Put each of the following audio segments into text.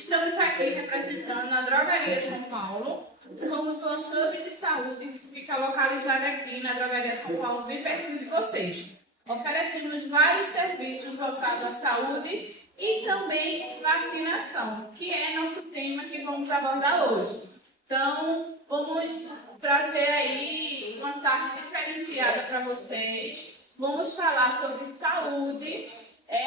Estamos aqui representando a Drogaria São Paulo. Somos uma hub de saúde que fica localizada aqui na Drogaria São Paulo, bem pertinho de vocês. Oferecemos vários serviços voltados à saúde e também vacinação, que é nosso tema que vamos abordar hoje. Então, vamos trazer aí uma tarde diferenciada para vocês. Vamos falar sobre saúde.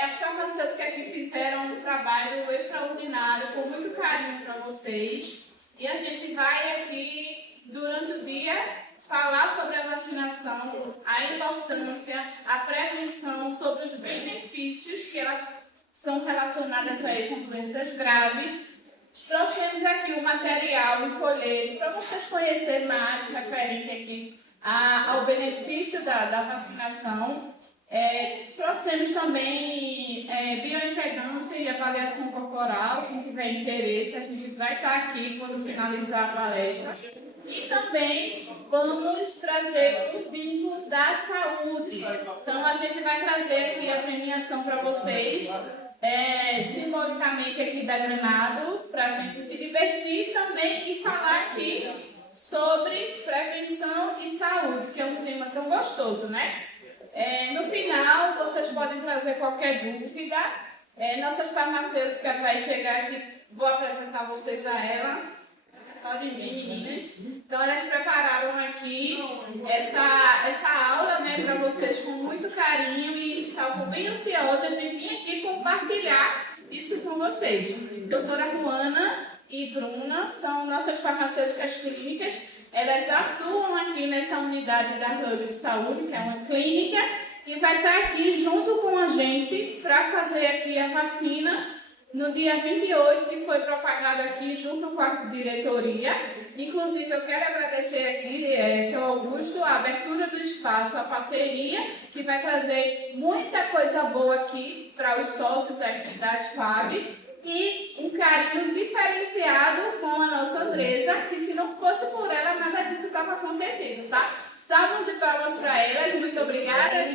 As farmacêuticas aqui fizeram um trabalho extraordinário, com muito carinho para vocês. E a gente vai aqui, durante o dia, falar sobre a vacinação, a importância, a prevenção, sobre os benefícios que elas são relacionadas aí com doenças graves. Trouxemos aqui o material, o folheto, para vocês conhecerem mais, referente aqui ao benefício da vacinação. Trouxemos também bioimpedância e avaliação corporal. Quem tiver interesse, a gente vai estar aqui quando finalizar a palestra. E também vamos trazer um bingo da saúde. Então, a gente vai trazer aqui a premiação para vocês, simbolicamente aqui da Granado, para a gente se divertir também e falar aqui sobre prevenção e saúde, que é um tema tão gostoso, né? No final, vocês podem trazer qualquer dúvida. Nossas farmacêuticas vai chegar aqui, vou apresentar vocês a ela. Podem vir, meninas. Então, elas prepararam aqui essa aula, né, para vocês com muito carinho e estavam bem ansiosas de vir aqui compartilhar isso com vocês. Doutora Juana e Bruna são nossas farmacêuticas clínicas. Elas atuam aqui nessa unidade da Hub de Saúde, que é uma clínica, e vai estar aqui junto com a gente para fazer aqui a vacina no dia 28, que foi propagado aqui junto com a diretoria. Inclusive, eu quero agradecer aqui, seu Augusto, a abertura do espaço, a parceria, que vai trazer muita coisa boa aqui para os sócios aqui da ASFAB. E um carinho diferenciado com a nossa Andresa, que se não fosse por ela, nada disso estava acontecendo, tá? Salve de palmas para elas, muito obrigada.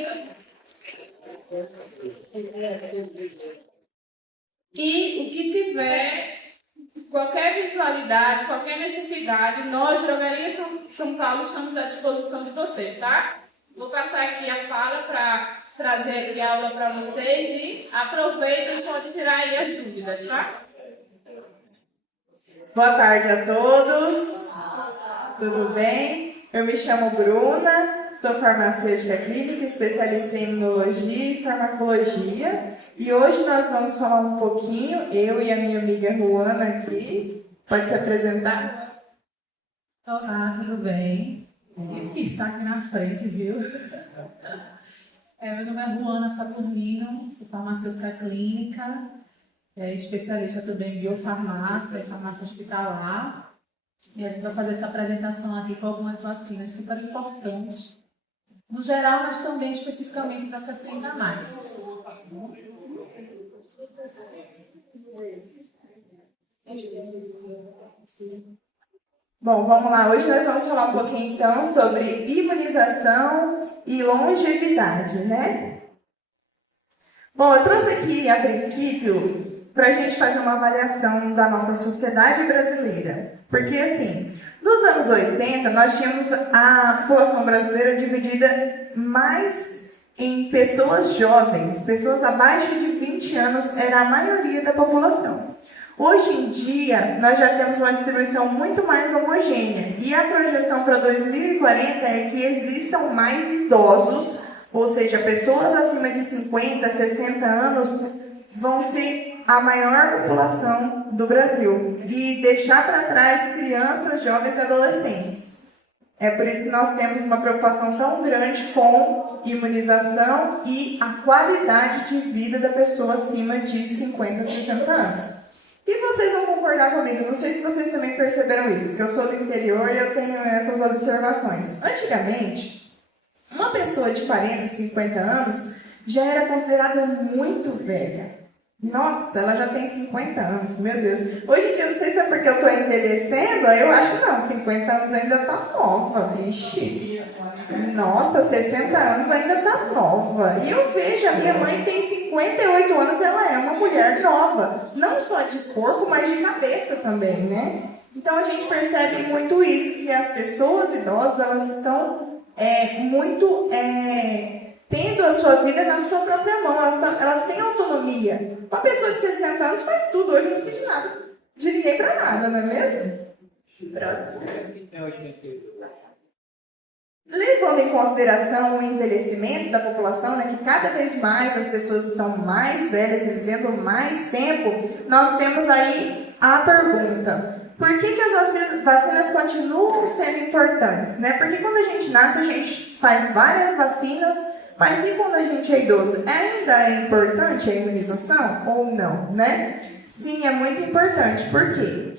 E o que tiver, qualquer eventualidade, qualquer necessidade, nós, Drogaria São Paulo, estamos à disposição de vocês, tá? Vou passar aqui a fala para trazer aqui a aula para vocês e aproveitem e podem tirar aí as dúvidas, tá? Boa tarde a todos, tudo bem? Eu me chamo Bruna, sou farmacêutica clínica, especialista em imunologia e farmacologia. E hoje nós vamos falar um pouquinho, eu e a minha amiga Juana aqui. Pode se apresentar? Olá, tudo bem? É difícil estar aqui na frente, viu? Meu nome é Juana Saturnino, sou farmacêutica clínica, especialista também em biofarmácia e farmácia hospitalar. E a gente vai fazer essa apresentação aqui com algumas vacinas super importantes, no geral, mas também especificamente para 60 a mais. Bom, vamos lá. Hoje nós vamos falar um pouquinho, então, sobre imunização e longevidade, né? Bom, eu trouxe aqui, a princípio, para a gente fazer uma avaliação da nossa sociedade brasileira. Porque, assim, nos anos 80, nós tínhamos a população brasileira dividida mais em pessoas jovens, pessoas abaixo de 20 anos, era a maioria da população. Hoje em dia, nós já temos uma distribuição muito mais homogênea e a projeção para 2040 é que existam mais idosos, ou seja, pessoas acima de 50, 60 anos vão ser a maior população do Brasil e deixar para trás crianças, jovens e adolescentes. É por isso que nós temos uma preocupação tão grande com imunização e a qualidade de vida da pessoa acima de 50, 60 anos. E vocês vão concordar comigo, não sei se vocês também perceberam isso, que eu sou do interior e eu tenho essas observações. Antigamente, uma pessoa de 40, 50 anos já era considerada muito velha. Nossa, ela já tem 50 anos, meu Deus. Hoje em dia, não sei se é porque eu estou envelhecendo, eu acho não, 50 anos ainda tá nova, vixe. Nossa, 60 anos ainda tá nova. E eu vejo, a minha mãe tem 50 58 anos ela é uma mulher nova, não só de corpo, mas de cabeça também, né? Então a gente percebe muito isso, que as pessoas idosas, elas estão tendo a sua vida na sua própria mão, elas têm autonomia. Uma pessoa de 60 anos faz tudo, hoje não precisa de nada, de ninguém para nada, não é mesmo? Próximo. Levando em consideração o envelhecimento da população, né, que cada vez mais as pessoas estão mais velhas e vivendo mais tempo, nós temos aí a pergunta: por que as vacinas continuam sendo importantes? Né? Porque quando a gente nasce, a gente faz várias vacinas, mas e quando a gente é idoso? Ainda é importante a imunização ou não? Né? Sim, é muito importante. Por quê?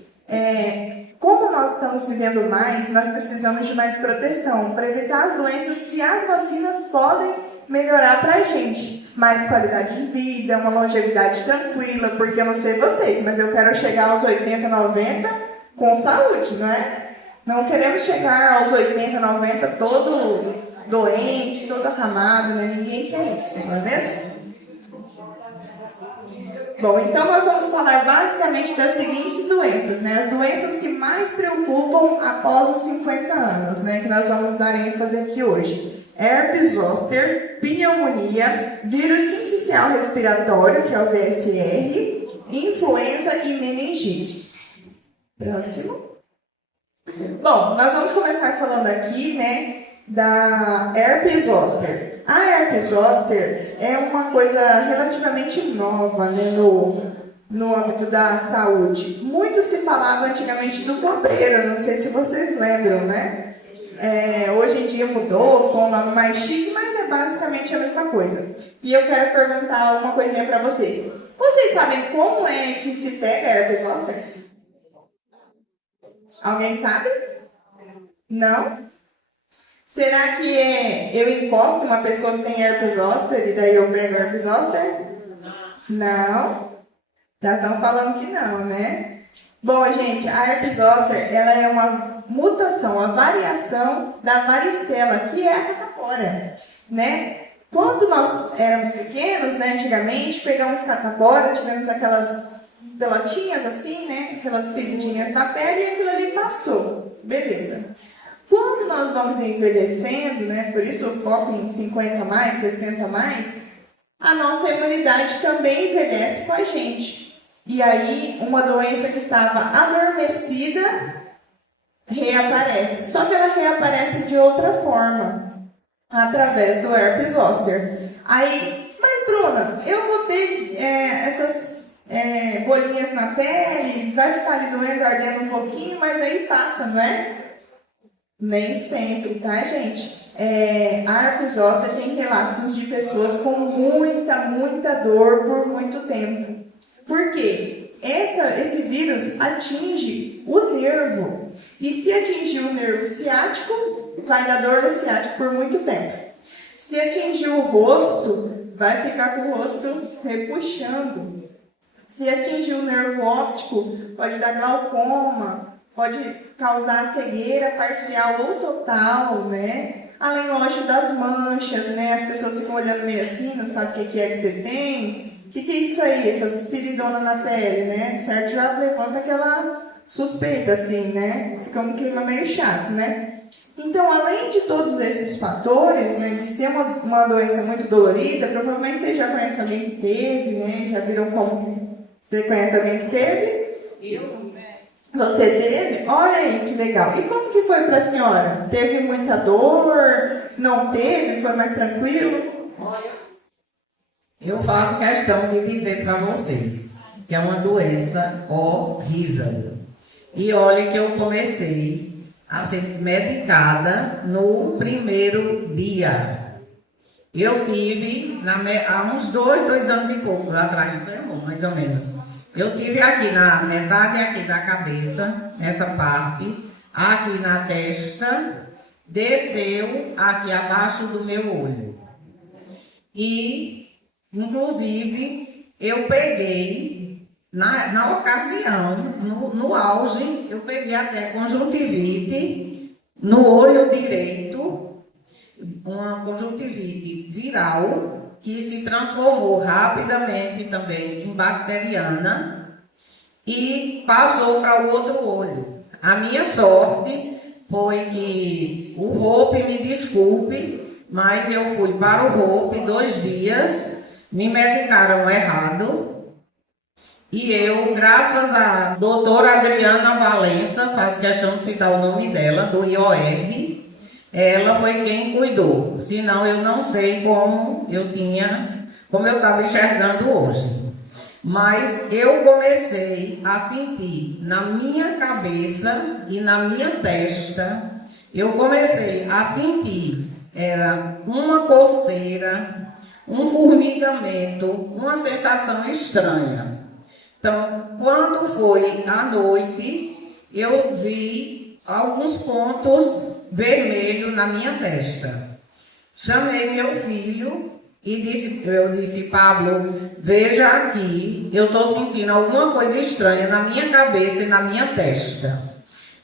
Como nós estamos vivendo mais, nós precisamos de mais proteção para evitar as doenças que as vacinas podem melhorar para a gente. Mais qualidade de vida, uma longevidade tranquila, porque eu não sei vocês, mas eu quero chegar aos 80, 90 com saúde, não é? Não queremos chegar aos 80, 90 todo doente, todo acamado, né? Ninguém quer isso, não é mesmo? Bom, então nós vamos falar basicamente das seguintes doenças, né? As doenças que mais preocupam após os 50 anos, né? Que nós vamos dar ênfase aqui hoje. Herpes zoster, pneumonia, vírus sincicial respiratório, que é o VSR, influenza e meningites. Próximo. Bom, nós vamos começar falando aqui, né, da herpes zoster. A herpes zoster é uma coisa relativamente nova, né, no âmbito da saúde. Muito se falava antigamente do cobreiro, não sei se vocês lembram, né? Hoje em dia mudou, ficou um nome mais chique, mas é basicamente a mesma coisa. E eu quero perguntar uma coisinha para vocês. Vocês sabem como é que se pega a herpes zoster? Alguém sabe? Não? Será que eu encosto uma pessoa que tem herpes zoster e daí eu pego herpes zoster? Não? Já estão falando que não, né? Bom, gente, a herpes zoster, ela é uma mutação, a variação da varicela, que é a catapora, né? Quando nós éramos pequenos, né, antigamente, pegamos catapora, tivemos aquelas pelotinhas assim, né, aquelas feridinhas na pele e aquilo ali passou. Beleza. Quando nós vamos envelhecendo, né, por isso o foco em 50 mais, 60 mais, a nossa imunidade também envelhece com a gente. E aí, uma doença que estava adormecida reaparece. Só que ela reaparece de outra forma, através do herpes zoster. Aí, mas Bruna, eu vou ter essas bolinhas na pele, vai ficar ali doendo, ardendo um pouquinho, mas aí passa, não é? Nem sempre, tá, gente? A herpes zoster tem relatos de pessoas com muita dor por muito tempo. Por quê? Esse vírus atinge o nervo. E se atingir o nervo ciático, vai dar dor no ciático por muito tempo. Se atingir o rosto, vai ficar com o rosto repuxando. Se atingir o nervo óptico, pode dar glaucoma, pode causar cegueira parcial ou total, né? Além, lógico, das manchas, né? As pessoas ficam olhando meio assim, não sabem o que é que você tem. O que é isso aí? Essas feridonas na pele, né? Certo? Já levanta aquela suspeita, assim, né? Fica um clima meio chato, né? Então, além de todos esses fatores, né? De ser uma doença muito dolorida, provavelmente vocês já conhecem alguém que teve, né? Já viram como... Você conhece alguém que teve? Eu? Você teve? Olha aí que legal. E como que foi para a senhora? Teve muita dor? Não teve? Foi mais tranquilo? Eu faço questão de dizer para vocês que é uma doença horrível. E olha que eu comecei a ser medicada no primeiro dia. Eu tive, há uns dois anos e pouco atrás, mais ou menos. Eu tive aqui na metade aqui da cabeça, nessa parte, aqui na testa, desceu aqui abaixo do meu olho. E, inclusive, eu peguei, na ocasião, no auge, eu peguei até conjuntivite no olho direito, uma conjuntivite viral, que se transformou rapidamente também em bacteriana e passou para o outro olho. A minha sorte foi que o Hope, me desculpe, mas eu fui para o Hope 2 dias, me medicaram errado. E eu, graças a doutora Adriana Valença, faço questão de citar o nome dela, do IOR, ela foi quem cuidou. Senão eu não sei como eu estava enxergando hoje. Mas eu comecei a sentir na minha cabeça e na minha testa, eu comecei a sentir, era uma coceira, um formigamento, uma sensação estranha. Então, quando foi à noite, eu vi alguns pontos vermelhos na minha testa. Chamei meu filho e eu disse, Pablo, veja aqui, eu estou sentindo alguma coisa estranha na minha cabeça e na minha testa.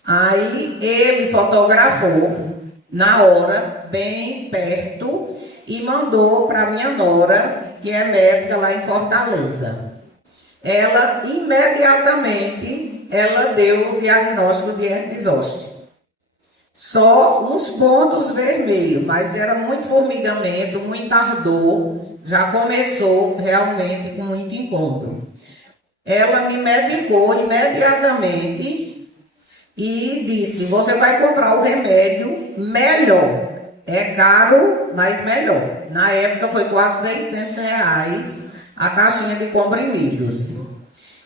Aí ele fotografou na hora, bem perto, e mandou para minha nora, que é médica lá em Fortaleza. Ela imediatamente deu o diagnóstico de herpes zoster. Só uns pontos vermelhos, mas era muito formigamento, muito ardor, já começou realmente com muito incômodo. Ela me medicou imediatamente e disse, você vai comprar o remédio melhor. É caro, mas melhor. Na época foi quase R$600 a caixinha de comprimidos.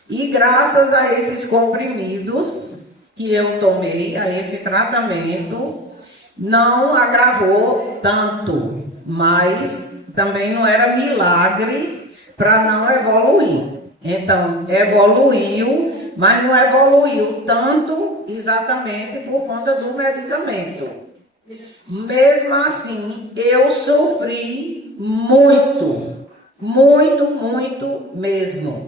E graças a esses comprimidos que eu tomei, a esse tratamento, não agravou tanto, mas também não era milagre para não evoluir. Então, evoluiu, mas não evoluiu tanto exatamente por conta do medicamento. Mesmo assim, eu sofri muito, muito, muito mesmo.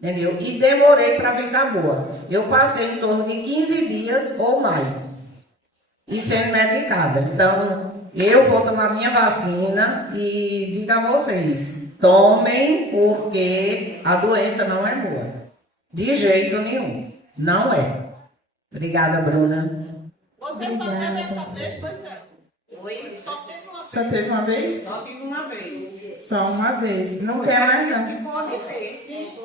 Entendeu? E demorei para ficar boa. Eu passei em torno de 15 dias ou mais. E sendo medicada. Então, eu vou tomar minha vacina e digo a vocês, tomem, porque a doença não é boa. De jeito nenhum. Não é. Obrigada, Bruna. Você só teve essa vez, pois é. Oi? Só teve uma vez. Só teve uma vez? Só tive uma vez. Só uma vez. Não quer mais não. Se pode ter.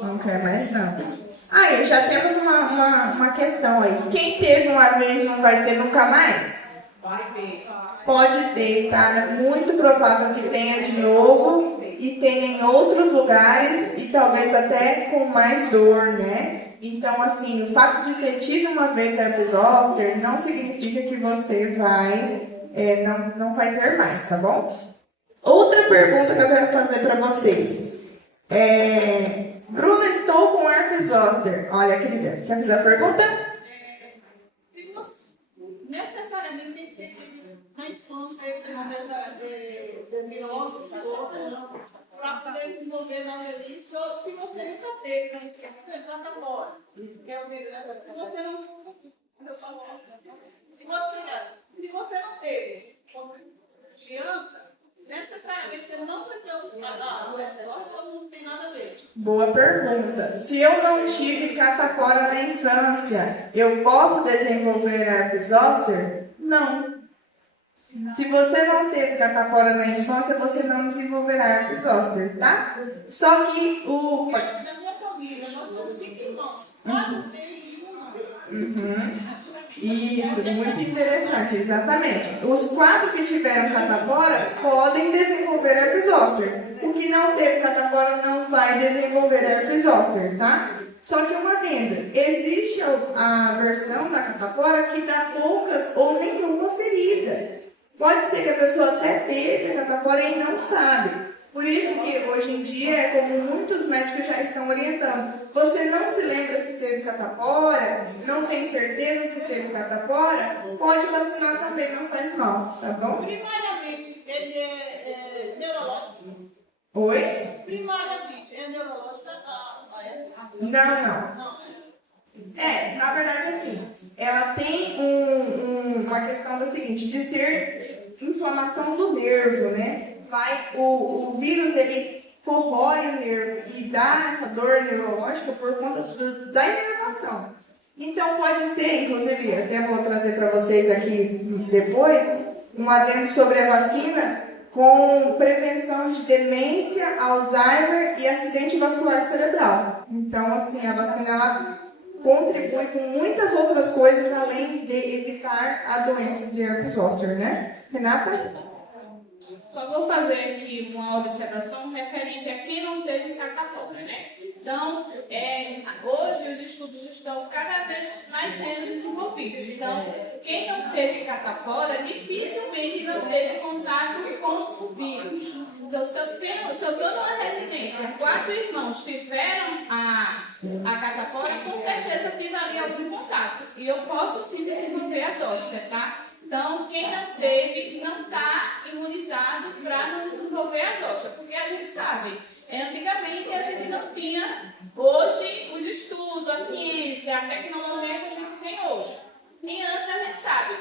Não quer mais não. Aí, já temos uma questão aí. Quem teve uma vez não vai ter nunca mais? Vai ter. Pode ter, tá? É muito provável que tenha de novo e tenha em outros lugares e talvez até com mais dor, né? Então, assim, o fato de ter tido uma vez herpes zoster não significa que você não vai ter mais, tá bom? Outra pergunta que eu quero fazer para vocês. Bruna, estou com herpes zoster. Olha, querida, quer fazer a pergunta? Necessariamente tem que ter na infância esse neurônios para poder desenvolver na velhice, ou se você nunca teve na infância, já fora. Se você não. Se você não teve criança, necessariamente você não vai ter não tem nada a ver. Boa pergunta. Se eu não tive catapora na infância, eu posso desenvolver herpes zoster? Não. Se você não teve catapora na infância, você não desenvolverá herpes zoster, tá? Só que Da minha família, nós somos 5 irmãos. Quatro tem e um. Isso, muito interessante, exatamente. Os 4 que tiveram catapora podem desenvolver herpes zoster. O que não teve catapora não vai desenvolver herpes zoster, tá? Só que uma adenda, existe a versão da catapora que dá poucas ou nenhuma ferida. Pode ser que a pessoa até teve a catapora e não sabe. Por isso que hoje em dia é como muitos médicos já estão orientando. Você não se lembra se teve catapora, não tem certeza se teve catapora, pode vacinar também, não faz mal, tá bom? Primariamente, ele é neurológico. Oi? Primariamente, é neurológico. Não. Na verdade, assim, ela tem uma questão do seguinte, de ser inflamação do nervo, né? o vírus ele corrói o nervo e dá essa dor neurológica por conta da inervação. Então pode ser, inclusive, até vou trazer para vocês aqui depois, um adendo sobre a vacina com prevenção de demência, Alzheimer e acidente vascular cerebral. Então, assim, a vacina ela contribui com muitas outras coisas além de evitar a doença de herpes zoster, né? Renata? Só vou fazer aqui uma observação referente a quem não teve catapora, né? Então, hoje os estudos estão cada vez mais sendo desenvolvidos. Então, quem não teve catapora dificilmente não teve contato com o vírus. Então, se eu estou numa residência, 4 irmãos tiveram a catapora, com certeza eu tive ali algum contato. E eu posso sim desenvolver a zoster, tá? Então, quem não teve, não está imunizado para não desenvolver a zoster, porque a gente sabe, antigamente a gente não tinha, hoje, os estudos, a ciência, a tecnologia que a gente tem hoje. E antes a gente sabe,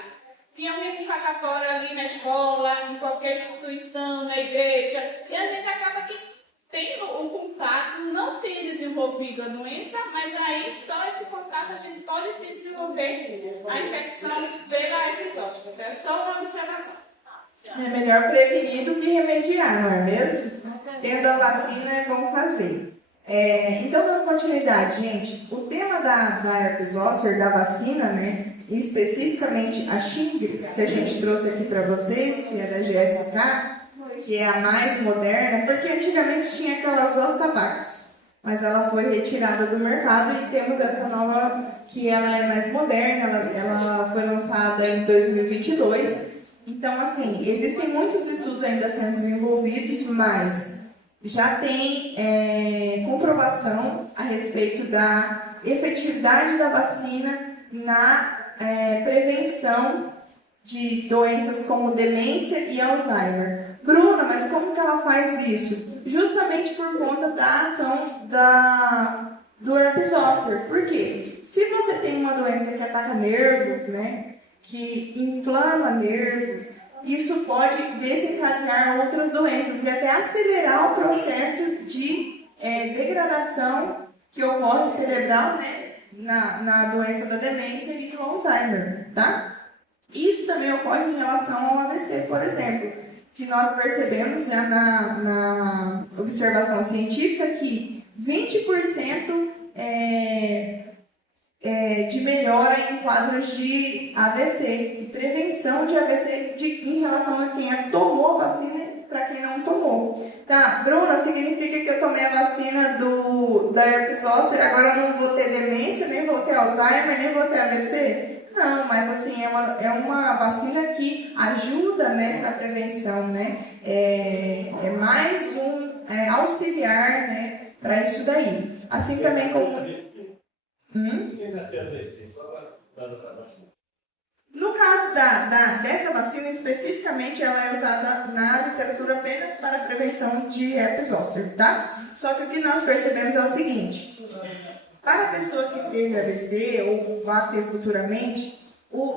tinha alguém com catapora ali na escola, em qualquer instituição, na igreja, e a gente acaba que tem o contato, não tem desenvolvido a doença, mas aí só esse contato a gente pode sim desenvolver a infecção pela herpes zoster. É só uma observação. É melhor prevenir do que remediar, não é mesmo? Tendo a vacina é bom fazer. Então, dando continuidade, gente, o tema da herpes zoster, da vacina, né, e especificamente a Shingrix, que a gente trouxe aqui para vocês, que é da GSK, que é a mais moderna, porque antigamente tinha aquela Zostavax, mas ela foi retirada do mercado e temos essa nova, que ela é mais moderna, ela foi lançada em 2022. Então, assim, existem muitos estudos ainda sendo desenvolvidos, mas já tem comprovação a respeito da efetividade da vacina na prevenção de doenças como demência e Alzheimer. Bruna, mas como que ela faz isso? Justamente por conta da ação do herpes zoster. Por quê? Se você tem uma doença que ataca nervos, né, que inflama nervos, isso pode desencadear outras doenças e até acelerar o processo de degradação que ocorre cerebral, né, na doença da demência e do Alzheimer, tá? Isso também ocorre em relação ao AVC, por exemplo, que nós percebemos já na observação científica que 20% de melhora em quadros de AVC, de prevenção de AVC em relação a quem tomou a vacina e para quem não tomou. Tá, Bruna, significa que eu tomei a vacina da herpes zoster, agora eu não vou ter demência, nem vou ter Alzheimer, nem vou ter AVC? Não, mas assim, é uma vacina que ajuda, né, na prevenção, né? É mais um auxiliar, né, para isso daí. Assim também como... No caso dessa vacina, especificamente, ela é usada na literatura apenas para a prevenção de herpes zoster, tá? Só que o que nós percebemos é o seguinte... Para a pessoa que teve AVC ou vai ter futuramente,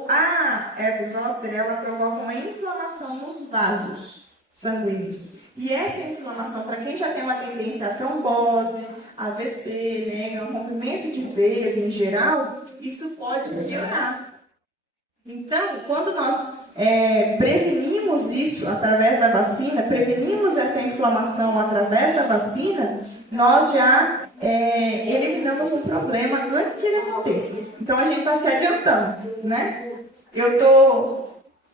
a herpes zoster ela provoca uma inflamação nos vasos sanguíneos. E essa inflamação, para quem já tem uma tendência a trombose, AVC, né, um rompimento de veias em geral, isso pode piorar. Então, quando nós prevenimos isso através da vacina, prevenimos essa inflamação através da vacina, nós já eliminamos um problema antes que ele aconteça. Então, a gente está se adiantando, né?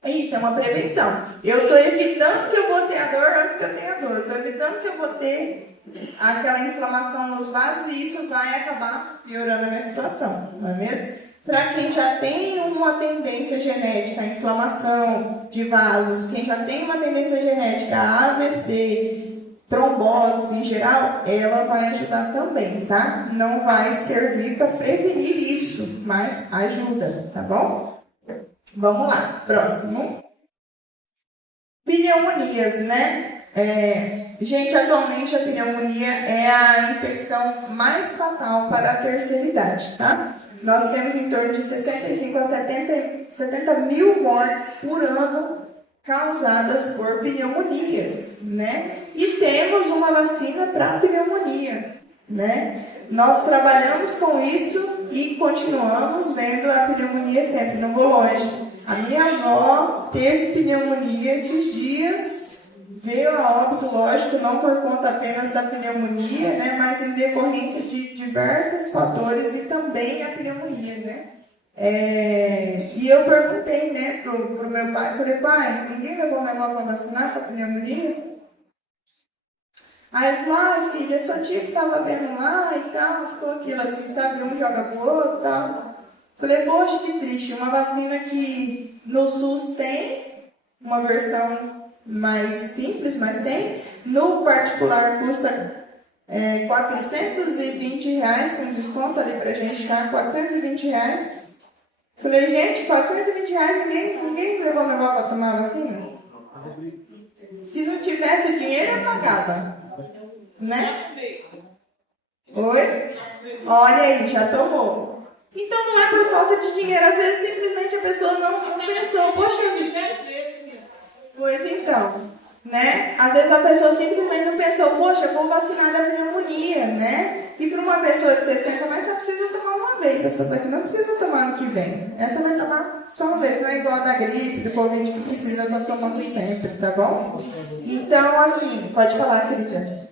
Isso é uma prevenção. Eu estou evitando que eu vou ter a dor antes que eu tenha a dor. Estou evitando que eu vou ter aquela inflamação nos vasos e isso vai acabar piorando a minha situação, não é mesmo? Para quem já tem uma tendência genética à inflamação de vasos, quem já tem uma tendência genética a AVC, tromboses em geral, ela vai ajudar também, tá? Não vai servir para prevenir isso, mas ajuda, tá bom? Vamos lá, próximo. Pneumonias, né? Gente, atualmente a pneumonia é a infecção mais fatal para a terceira idade, tá? Nós temos em torno de 65 a 70 mil mortes por ano causadas por pneumonias, né? E temos uma vacina para pneumonia, né? Nós trabalhamos com isso e continuamos vendo a pneumonia sempre, não vou longe. A minha avó teve pneumonia esses dias, veio a óbito, lógico, não por conta apenas da pneumonia, né? Mas em decorrência de diversos fatores e também a pneumonia, né? E eu perguntei, né, pro meu pai, falei, pai, ninguém levou minha avó para vacinar para pneumonia? Aí ele falou, filha, sua tia que estava vendo lá e tal, ficou aquilo assim, sabe, um joga pro outro e tal. Falei, poxa, que triste, uma vacina que no SUS tem uma versão mais simples, mas tem, no particular custa R$ 420, com desconto ali pra gente, tá? R$ 420. Falei, gente, R$ 420, ninguém levou minha avó para tomar vacina? Se não tivesse o dinheiro, eu pagava. Né? Oi? Olha aí, já tomou. Então não é por falta de dinheiro, às vezes simplesmente a pessoa não pensou, poxa vida. Pois então, né? Às vezes a pessoa simplesmente não pensou, poxa, vou vacinar da pneumonia, né? E para uma pessoa de 60, mas só precisa tomar uma vez. Essa daqui não precisa tomar ano que vem. Essa vai tomar só uma vez. Não é igual a da gripe, do Covid, que precisa estar tomando sempre, tá bom? Então, assim, pode falar, querida.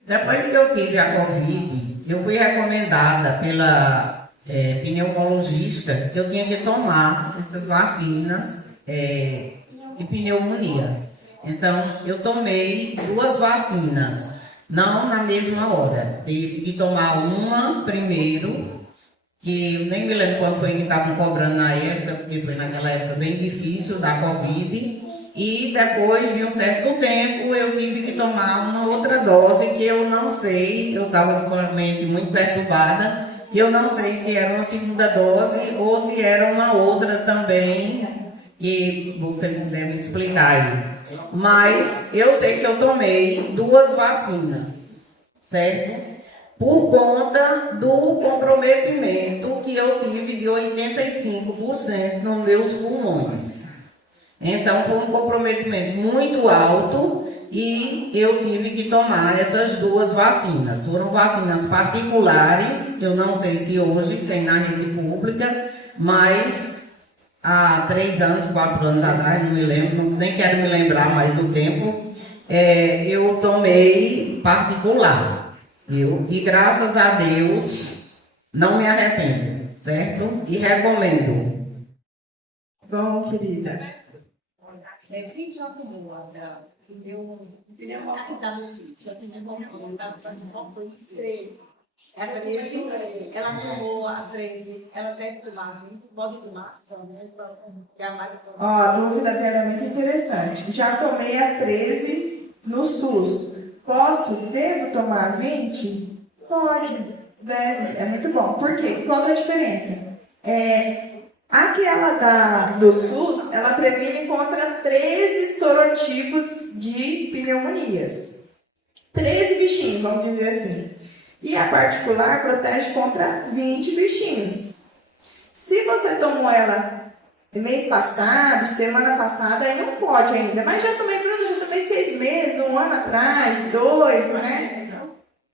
Depois que eu tive a Covid, eu fui recomendada pela pneumologista que eu tinha que tomar essas vacinas de pneumonia. Então, eu tomei 2 vacinas, não na mesma hora. Tive que tomar uma primeiro, que eu nem me lembro quando foi que estavam cobrando na época, porque foi naquela época bem difícil da Covid. E depois de um certo tempo, eu tive que tomar uma outra dose que eu não sei, eu estava com a mente muito perturbada, que eu não sei se era uma segunda dose ou se era uma outra também, que você deve explicar aí. Mas eu sei que eu tomei 2 vacinas, certo? Por conta do comprometimento que eu tive de 85% nos meus pulmões. Então foi um comprometimento muito alto e eu tive que tomar essas 2 vacinas. Foram vacinas particulares, eu não sei se hoje tem na rede pública, mas há 3 anos, 4 anos atrás, não me lembro, nem quero me lembrar mais o tempo, eu tomei particular. E graças a Deus não me arrependo, certo? E recomendo. Bom, querida. Quem já tomou a a 13, ela tomou a 13, ela deve tomar 20, pode tomar, que é a mais importante. A dúvida dela é muito interessante. Já tomei a 13 no SUS. Devo tomar 20? Pode, deve, é muito bom. Por quê? Qual que é a diferença? Aquela do SUS, ela previne contra 13 sorotipos de pneumonias. 13 bichinhos, vamos dizer assim. E a particular protege contra 20 bichinhos. Se você tomou ela mês passado, semana passada, aí não pode ainda. Mas já tomei 6 meses, 1 ano atrás, 2, né?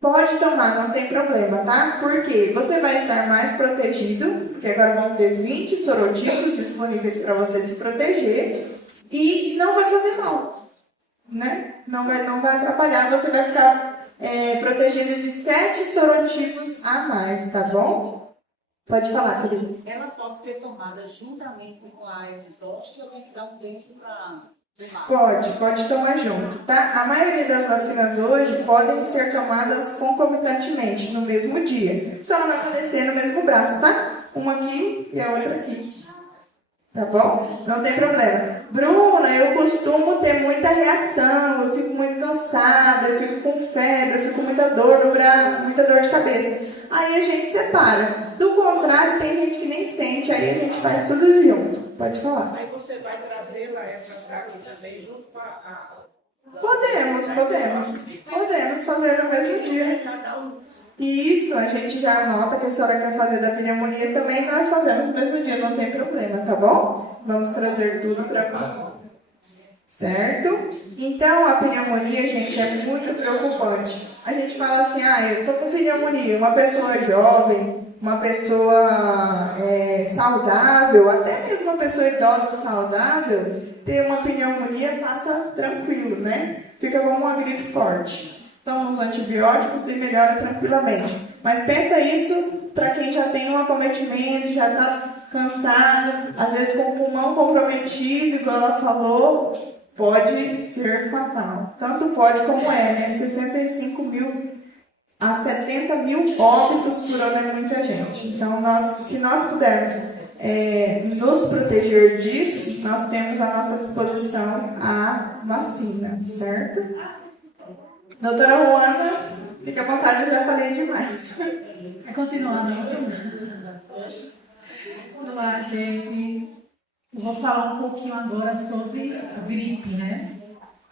Pode tomar, não tem problema, tá? Porque você vai estar mais protegido, porque agora vão ter 20 sorotipos disponíveis para você se proteger e não vai fazer mal, né? Não vai atrapalhar, você vai ficar protegido de 7 sorotipos a mais, tá bom? Pode falar, querida. Ela pode ser tomada juntamente com a exoste ou tem que dar um tempo para... Pode tomar junto, tá? A maioria das vacinas hoje podem ser tomadas concomitantemente no mesmo dia. Só não vai poder ser no mesmo braço, tá? Uma aqui e a outra aqui. Tá bom? Não tem problema. Bruna, eu costumo ter muita reação, eu fico muito cansada, eu fico com febre, eu fico com muita dor no braço, muita dor de cabeça. Aí a gente separa. Do contrário, tem gente que nem sente, aí a gente faz tudo junto. Pode falar. Aí você vai trazê-la para ficar aqui também junto com a... Podemos fazer no mesmo dia. Cada um E isso a gente já anota que a senhora quer fazer da pneumonia também, nós fazemos no mesmo dia, não tem problema, tá bom? Vamos trazer tudo para cá. Certo? Então, a pneumonia, gente, é muito preocupante. A gente fala assim, eu tô com pneumonia. Uma pessoa jovem, uma pessoa saudável, até mesmo uma pessoa idosa saudável, ter uma pneumonia passa tranquilo, né? Fica como uma gripe forte. Toma os antibióticos e melhora tranquilamente. Mas pensa isso para quem já tem um acometimento, já está cansado, às vezes com o pulmão comprometido, igual ela falou, pode ser fatal. Tanto pode como né? 65 mil a 70 mil óbitos por ano é muita gente. Então, se nós pudermos nos proteger disso, nós temos à nossa disposição a vacina, certo? Doutora Ruana, fique à vontade, eu já falei demais. Vai continuar, não? Vamos lá, gente. Eu vou falar um pouquinho agora sobre gripe, né?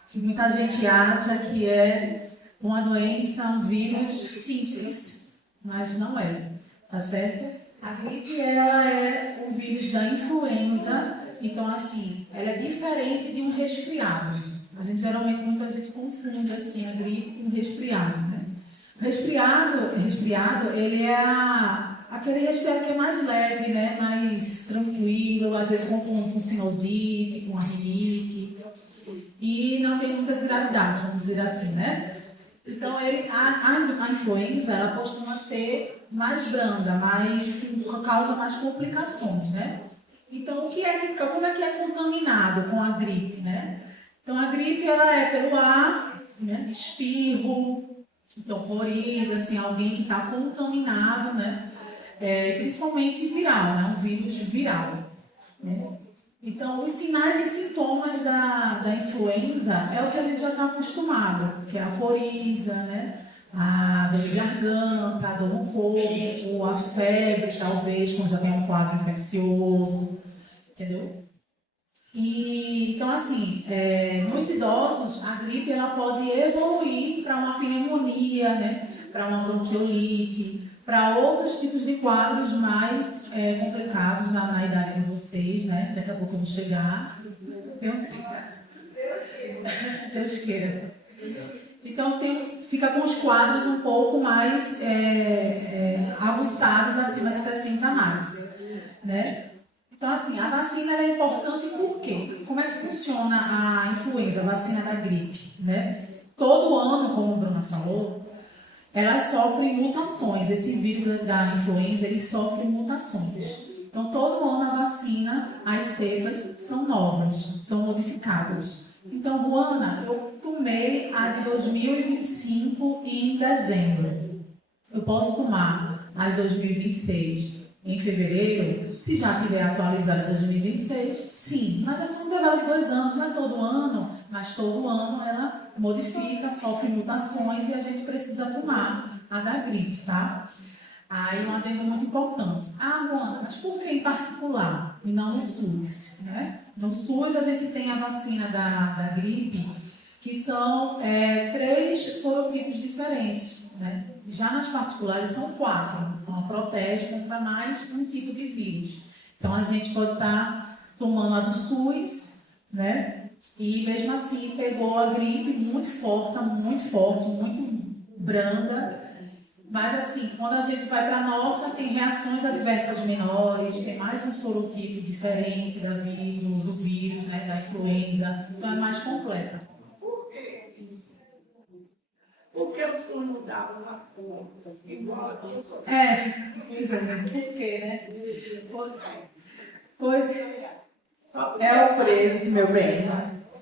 Que muita gente acha que é uma doença, um vírus simples, mas não é, tá certo? A gripe, ela é o vírus da influenza, então, assim, ela é diferente de um resfriado. A gente, geralmente, muita gente confunde, assim, a gripe com resfriado, né? O resfriado, ele é aquele resfriado que é mais leve, né? Mais tranquilo, às vezes confunde com sinusite, com rinite, e não tem muitas gravidades, vamos dizer assim, né? Então, a influenza, ela costuma ser mais branda, causa mais complicações, né? Então, como é que é contaminado com a gripe, né? Então, a gripe, ela é pelo ar, né? Espirro, então, coriza, assim, alguém que está contaminado, né? Principalmente viral, né? Um vírus viral, né? Então, os sinais e sintomas da influenza é o que a gente já está acostumado, que é a coriza, né? A dor de garganta, a dor no corpo, a febre, talvez, quando já tem um quadro infeccioso, entendeu? Então, assim, nos idosos, a gripe ela pode evoluir para uma pneumonia, né? Para uma bronquiolite, para outros tipos de quadros mais complicados na idade de vocês, né? Daqui a pouco eu vou chegar. Tenho 30. Deus queira. Então, fica com os quadros um pouco mais aguçados, acima de 60 mais, né? Então, assim, a vacina ela é importante por quê? Como é que funciona a influenza, a vacina da gripe, né? Todo ano, como a Bruna falou, elas sofrem mutações. Esse vírus da influenza, ele sofre mutações. Então, todo ano a vacina, as cepas são novas, são modificadas. Então, Ruana, eu tomei a de 2025 em dezembro. Eu posso tomar a de 2026 em fevereiro, se já tiver atualizada em 2026, sim. Mas essa intervalo de 2 anos, não é todo ano, mas todo ano ela modifica, sofre mutações e a gente precisa tomar a da gripe, tá? Aí um adendo muito importante. Ruana, mas por que em particular e não no SUS, né? No SUS a gente tem a vacina da gripe, que são 3 sorotipos diferentes, né? Já nas particulares são 4, então ela protege contra mais um tipo de vírus. Então a gente pode estar tomando a do SUS, né? E mesmo assim pegou a gripe muito forte, muito branda. Mas assim, quando a gente vai para a nossa, tem reações adversas menores, tem mais um sorotipo diferente do vírus, né? Da influenza, então é mais completa. Porque o SUS não dava uma conta igual a isso. Pois é, por quê, né? Pois É o preço, meu bem.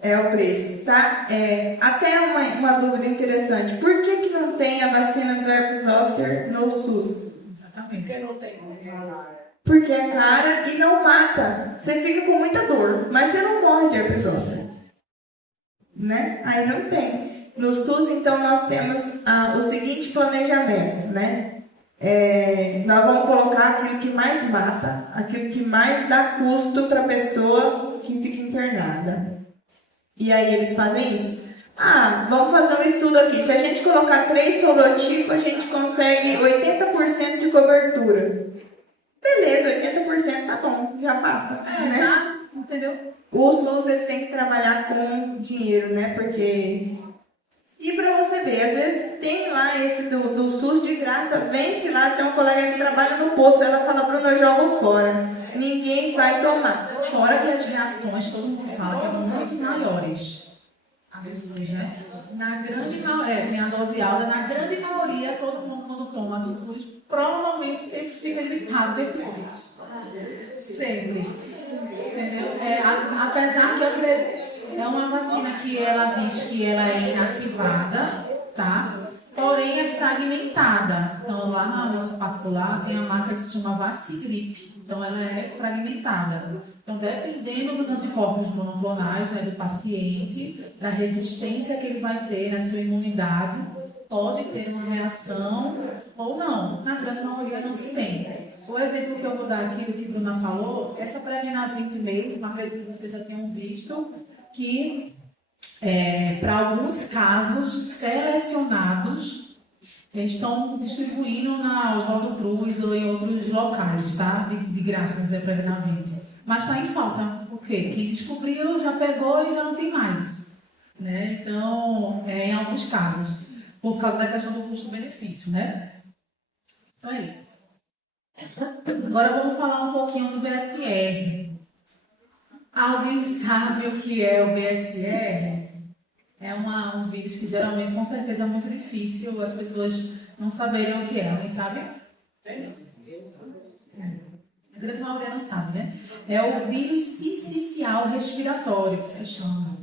É o preço, tá? Até uma dúvida interessante. Por que não tem a vacina do herpes zoster no SUS? exatamente. Porque não tem. Porque é cara e não mata. Você fica com muita dor, mas você não morre de herpes zoster. Né? Aí não tem. No SUS, então, nós temos o seguinte planejamento, né? Nós vamos colocar aquilo que mais mata, aquilo que mais dá custo para a pessoa que fica internada. E aí eles fazem isso. Ah, vamos fazer um estudo aqui. Se a gente colocar 3 sorotipos, a gente consegue 80% de cobertura. Beleza, 80% tá bom, já passa, né? Já, entendeu? O SUS ele tem que trabalhar com dinheiro, né? Porque. E para você ver, às vezes tem lá esse do SUS de graça, vence lá, tem um colega que trabalha no posto, ela fala, Bruno, eu jogo fora. Ninguém vai tomar. Fora que as reações, todo mundo fala que é muito maiores. A do SUS, né? Na grande maioria, tem a dose alta, na grande maioria, todo mundo quando toma do SUS, provavelmente sempre fica gripado depois. Sempre. Entendeu? Apesar que eu acredito, é uma vacina que ela diz que ela é inativada, tá? Porém é fragmentada. Então lá na nossa particular tem a marca que se chama Vacigrip. Então ela é fragmentada. Então dependendo dos anticorpos monoclonais, né, do paciente, da resistência que ele vai ter na sua imunidade, pode ter uma reação ou não. Na grande maioria não se tem. O exemplo que eu vou dar aqui do que a Bruna falou, essa Prevnar 20 mesmo, acredito que vocês já tenham visto, que para alguns casos selecionados estão distribuindo na Oswaldo Cruz ou em outros locais, tá? De graça, vamos dizer, Prevnar 20. Mas está em falta, porque quem descobriu já pegou e já não tem mais, né? Então, em alguns casos, por causa da questão do custo-benefício, né? Então é isso. Agora vamos falar um pouquinho do VSR. Alguém sabe o que é o VSR? É um vírus que geralmente, com certeza, é muito difícil as pessoas não saberem o que é. Alguém sabe? A grande maioria não sabe, né? É o vírus sincicial respiratório, que se chama.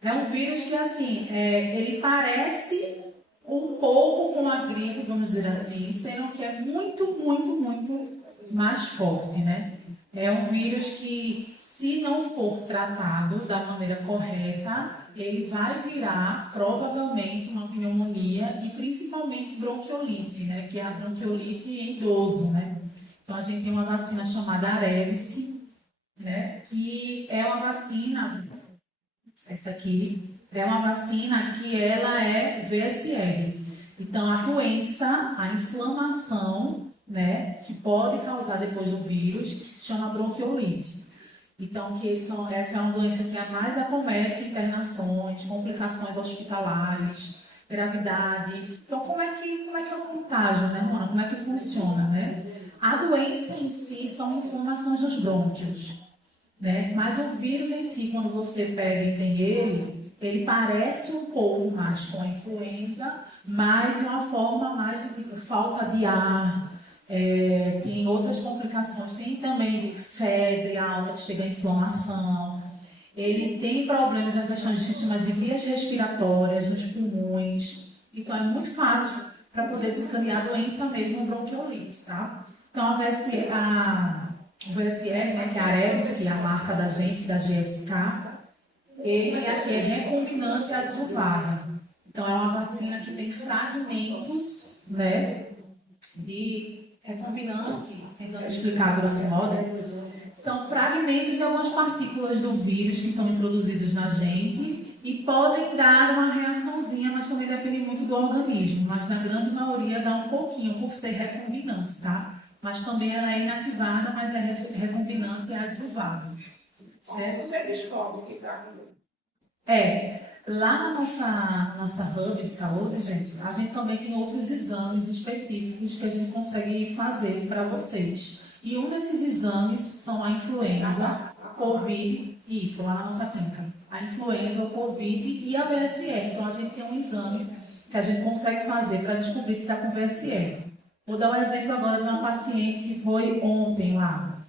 É um vírus que, assim, ele parece um pouco com a gripe, vamos dizer assim, sendo que é muito, muito, muito mais forte, né? É um vírus que, se não for tratado da maneira correta, ele vai virar, provavelmente, uma pneumonia e, principalmente, bronquiolite, né? Que é a bronquiolite em idoso, né? Então, a gente tem uma vacina chamada Arevski, né? Que é uma vacina, essa aqui, é uma vacina que ela é VSR. Então, a doença, a inflamação, né, que pode causar depois do vírus, que se chama bronquiolite. Então, essa é uma doença que a mais acomete internações, complicações hospitalares, gravidade. Então, como é que é o contágio, né, Mona? Como é que funciona, né? A doença em si são inflamações dos brônquios, né? Mas o vírus em si, quando você pega e tem ele parece um pouco mais com a influenza, mas de uma forma mais de tipo falta de ar, tem outras complicações, tem também febre alta que chega a inflamação, ele tem problemas na questão de sistemas de vias respiratórias, nos pulmões, então é muito fácil para poder desencadear a doença mesmo, a bronquiolite, tá? Então o VSR, né, que é a Arevski, que é a marca da gente, da GSK, ele aqui é recombinante adjuvada. Então, é uma vacina que tem fragmentos, né, de recombinante, tentando explicar grosso modo, são fragmentos de algumas partículas do vírus que são introduzidos na gente e podem dar uma reaçãozinha, mas também depende muito do organismo, mas na grande maioria dá um pouquinho, por ser recombinante, tá? Mas também ela é inativada, mas é recombinante e adjuvada. Certo? Você descobre que está com. Lá na nossa hub de saúde, gente, a gente também tem outros exames específicos que a gente consegue fazer para vocês. E um desses exames são a influenza, Covid, isso, lá na nossa clínica. A influenza, o Covid e a VSR. Então, a gente tem um exame que a gente consegue fazer para descobrir se está com VSR. Vou dar um exemplo agora de uma paciente que foi ontem lá.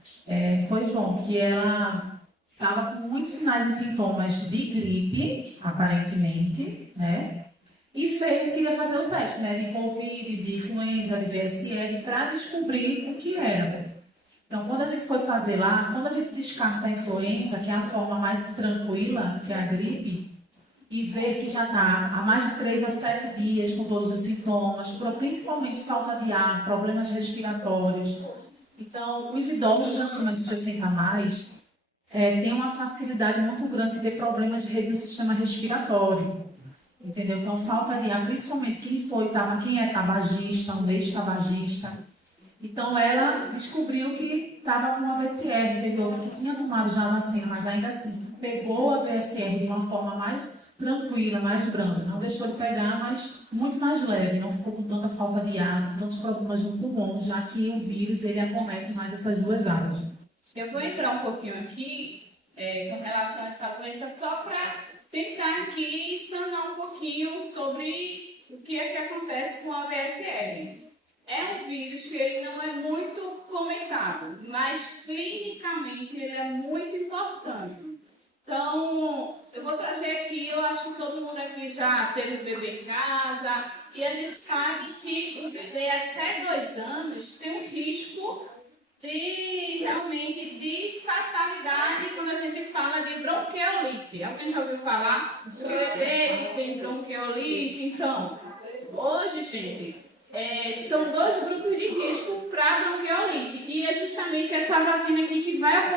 Foi João, que ela estava com muitos sinais e sintomas de gripe, aparentemente, né? E queria fazer o teste, né? De Covid, de influenza, de VSR, para descobrir o que era. Então, quando a gente foi fazer lá, quando a gente descarta a influenza, que é a forma mais tranquila, que é a gripe, e ver que já está há mais de 3 a 7 dias com todos os sintomas, principalmente falta de ar, problemas respiratórios. Então, os idosos acima de 60 a mais têm uma facilidade muito grande de ter problemas no sistema respiratório. Entendeu? Então, falta de ar, principalmente quem é tabagista, um ex-tabagista. Então, ela descobriu que estava com a VSR, teve outra que tinha tomado já a vacina, mas ainda assim, pegou a VSR de uma forma mais tranquila, mais branda. Não deixou de pegar, mas muito mais leve, não ficou com tanta falta de ar, tantos problemas no pulmão, já que o vírus, ele acomete mais essas duas áreas. Eu vou entrar um pouquinho aqui com relação a essa doença, só para tentar aqui sanar um pouquinho sobre o que é que acontece com a VSR. É um vírus que ele não é muito comentado, mas clinicamente ele é muito importante. Então, eu vou trazer aqui, eu acho que todo mundo aqui já teve bebê em casa, e a gente sabe que o bebê até 2 anos tem um risco de fatalidade quando a gente fala de bronquiolite. Alguém já ouviu falar? O bebê que tem bronquiolite. Então, hoje, gente, são 2 grupos de risco para bronquiolite. E é justamente essa vacina aqui que vai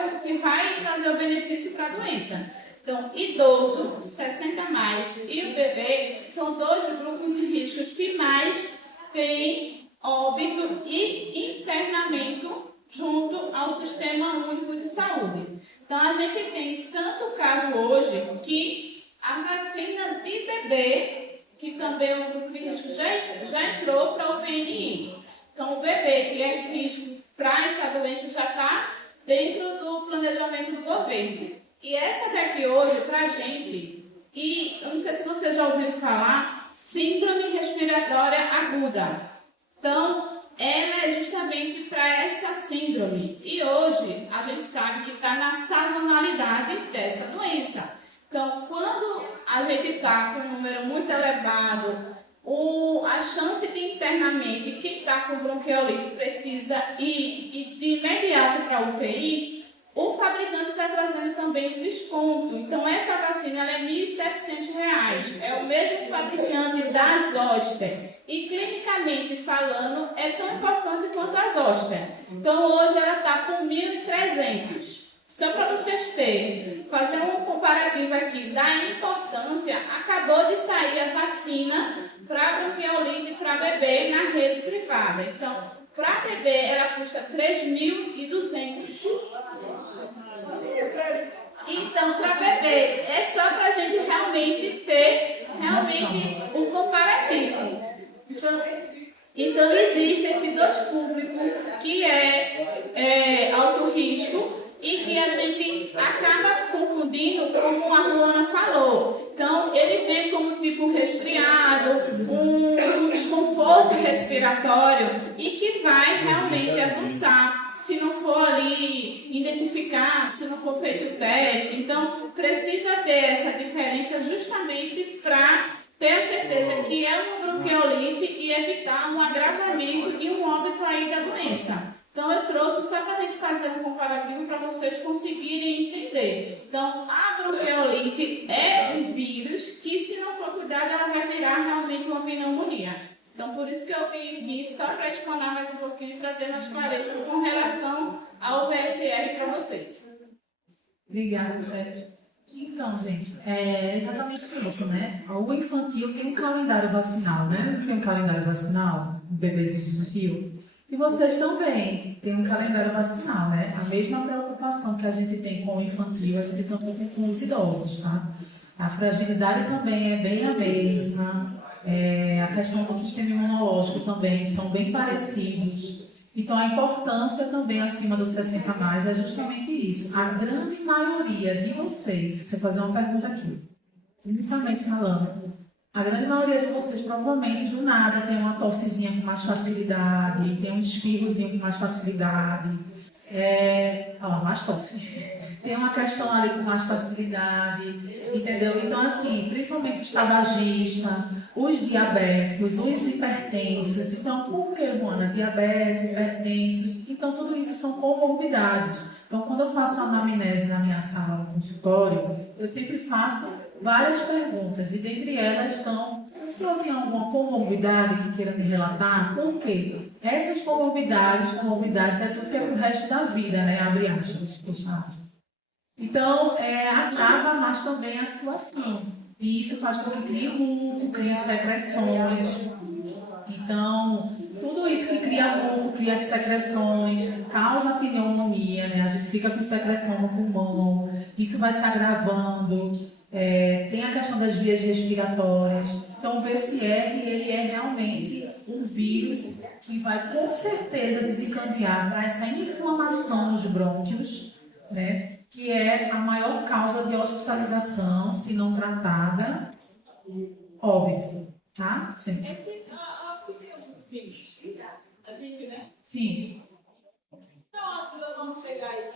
trazer o benefício para a doença. Então, idoso, 60 mais e o bebê são 2 grupos de riscos que mais têm óbito e internamento junto ao Sistema Único de Saúde. Então, a gente tem tanto caso hoje que a vacina de bebê, que também é um grupo de risco, já entrou para o PNI. Então, o bebê que é risco para essa doença já está dentro do planejamento do governo. E essa daqui hoje, para a gente, e eu não sei se vocês já ouviram falar, síndrome respiratória aguda. Então, ela é justamente para essa síndrome. E hoje, a gente sabe que está na sazonalidade dessa doença. Então, quando a gente está com um número muito elevado, a chance de internamento, quem está com bronquiolite precisa ir de imediato para a UTI, o fabricante está trazendo também um desconto. Então, essa vacina ela é R$ 1.700. É o mesmo fabricante da Zoster. E, clinicamente falando, é tão importante quanto a Zoster. Então, hoje ela está com 1.300. Só para vocês terem, fazer um comparativo aqui da importância, acabou de sair a vacina para bronquiolite para bebê na rede privada. Então, para bebê, ela custa 3.200. Então, para bebê, é só para a gente realmente ter um comparativo. Então existem esses 2 públicos que é alto risco e que a gente acaba confundindo, como a Luana falou. Então, ele vem como tipo resfriado, um desconforto respiratório e que vai realmente avançar se não for ali identificado, se não for feito o teste. Então, precisa ter essa diferença justamente para ter a certeza que é uma bronquiolite e evitar um agravamento e um óbito aí da doença. Então, eu trouxe só para a gente fazer um comparativo para vocês conseguirem entender. Então, a bronquiolite é um vírus que, se não for cuidado, ela vai virar realmente uma pneumonia. Então, por isso que eu vim aqui só para explanar mais um pouquinho e trazer mais clareza com relação ao VSR para vocês. Obrigada, chefe. Então, gente, é exatamente isso, né? O infantil tem um calendário vacinal, né? Tem um calendário vacinal, um bebezinho infantil. E vocês também têm um calendário vacinal, né? A mesma preocupação que a gente tem com o infantil, a gente também tem com os idosos, tá? A fragilidade também é bem a mesma. A questão do sistema imunológico também são bem parecidos. Então, a importância também acima dos 60 mais é justamente isso. A grande maioria de vocês, se você fazer uma pergunta aqui, unicamente falando, a grande maioria de vocês provavelmente do nada tem uma tossezinha com mais facilidade, tem um espirrozinho com mais facilidade, mais tosse. Tem uma questão ali com mais facilidade, entendeu? Então, assim, principalmente os tabagistas, os diabéticos, os hipertensos. Então, por que, Juana? Diabetes, hipertensos. Então, tudo isso são comorbidades. Então, quando eu faço uma anamnese na minha sala, no consultório, eu sempre faço várias perguntas. E dentre elas estão, o senhor tem alguma comorbidade que queira me relatar? Por quê? Essas comorbidades é tudo que é pro resto da vida, né? Abre aspas, fecha aspas. Então, agrava mais também a situação. E isso faz com que crie muco, crie secreções. Então, tudo isso que cria muco, cria secreções, causa pneumonia, né? A gente fica com secreção no pulmão, isso vai se agravando. Tem a questão das vias respiratórias. Então, o VSR, ele é realmente um vírus que vai com certeza desencadear para essa inflamação nos brônquios, né? Que é a maior causa de hospitalização, se não tratada, óbito, tá, gente? A gente, né? Sim. Então, acho que nós vamos chegar aí.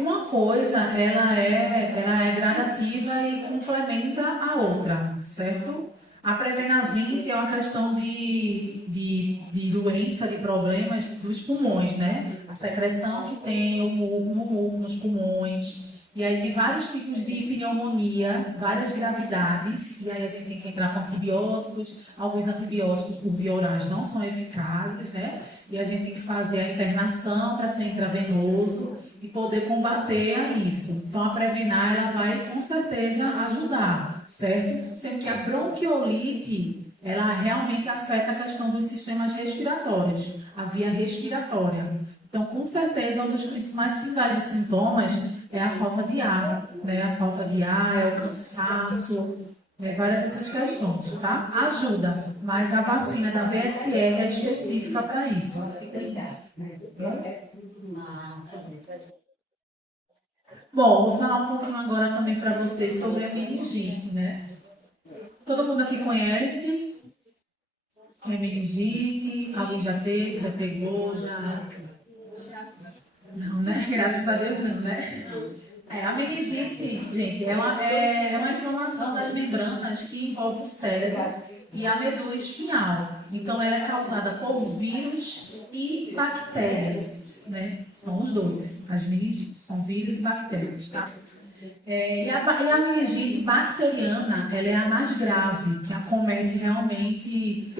Uma coisa, ela é gradativa e complementa a outra, certo? A Prevenavinte é uma questão de doença, de problemas dos pulmões, né? A secreção que tem o muco nos pulmões. E aí tem vários tipos de pneumonia, várias gravidades, e aí a gente tem que entrar com antibióticos. Alguns antibióticos por via orais não são eficazes, né? E a gente tem que fazer a internação para ser intravenoso e poder combater a isso. Então a Prevenar, ela vai com certeza ajudar, certo? Sendo que a bronquiolite, ela realmente afeta a questão dos sistemas respiratórios, a via respiratória. Então, com certeza, um dos principais sinais e sintomas é a falta de ar, né? A falta de ar, é o cansaço, várias dessas questões, tá? Ajuda, mas a vacina da VSR é específica para isso. Bom, vou falar um pouquinho agora também para vocês sobre a meningite, né? Todo mundo aqui conhece? É meningite? Alguém já teve, já pegou, já... Não, né? Graças a Deus não, né? A meningite, gente, é uma inflamação das membranas que envolve o cérebro e a medula espinhal. Então, ela é causada por vírus e bactérias, né? São os dois. As meningites são vírus e bactérias, tá? E a meningite bacteriana, ela é a mais grave, que acomete realmente